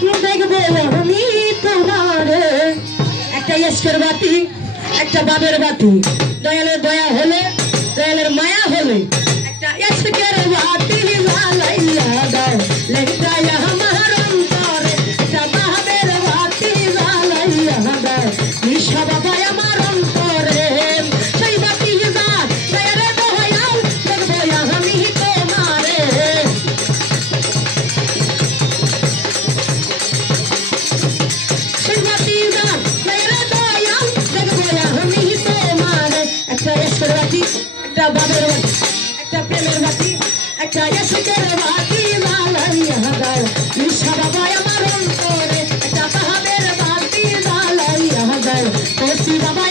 দেখব আমি তোমার? একটা ইস্কের বাতি একটা বাবের বাতি। দয়ালের দয়া হলে একটা বাবের একটা প্রেমের বাতি, একটা এসের বাতি লালাইয়া হাজার। ঈশা বাবা আমার অন্তরে, একটা বাবের বাতি লালাইয়া হাজার। বাবা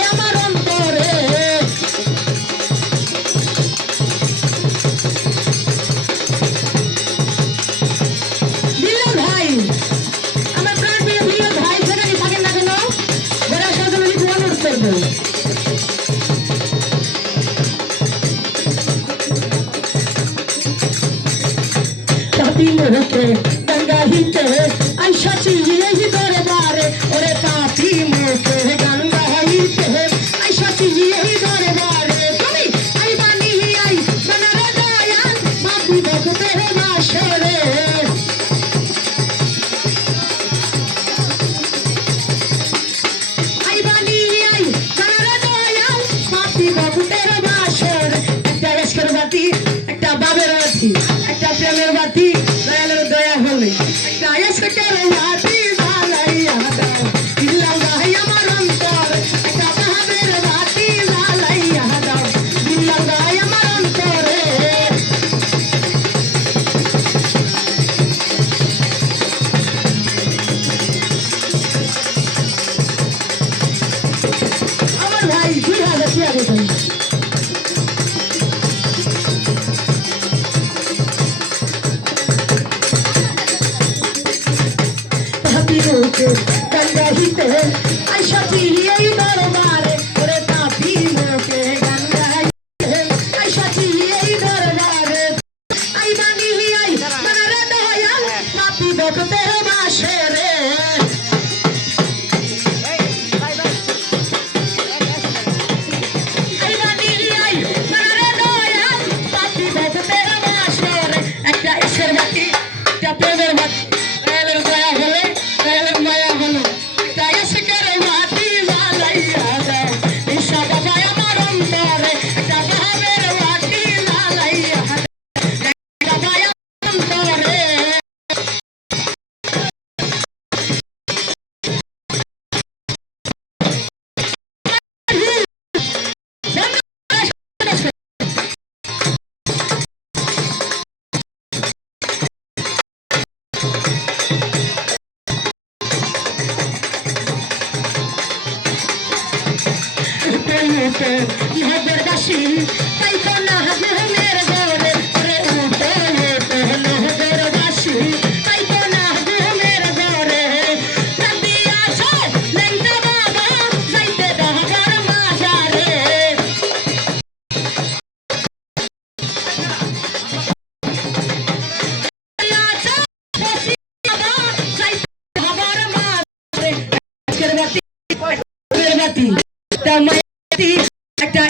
মুখে গঙ্গা হিতে আইসা চিহিয়ে হি দরে ওরে পাপি মুখে গঙ্গা হিতে আইসা চিহিয়ে হি দরে তুমি আই বানি আই মনরে দয়াল পাপি ভক্তে মাসরে আই বানি আই মনরে দয়াল পাপি ভক্তে মাসরে একটা এসকের বাতি, একটা বাবের বাতি, একটা প্রেমের বাতি দুই হাজার টাকা দেবেন পাপিরুকে গঙ্গা হিতে আইসা দয়ালের দয়া হলে দয়ালের উঠে ইহাদের দাসী তাই তো না ঘুমের ঘরে রে উঠে উঠে বসি একটা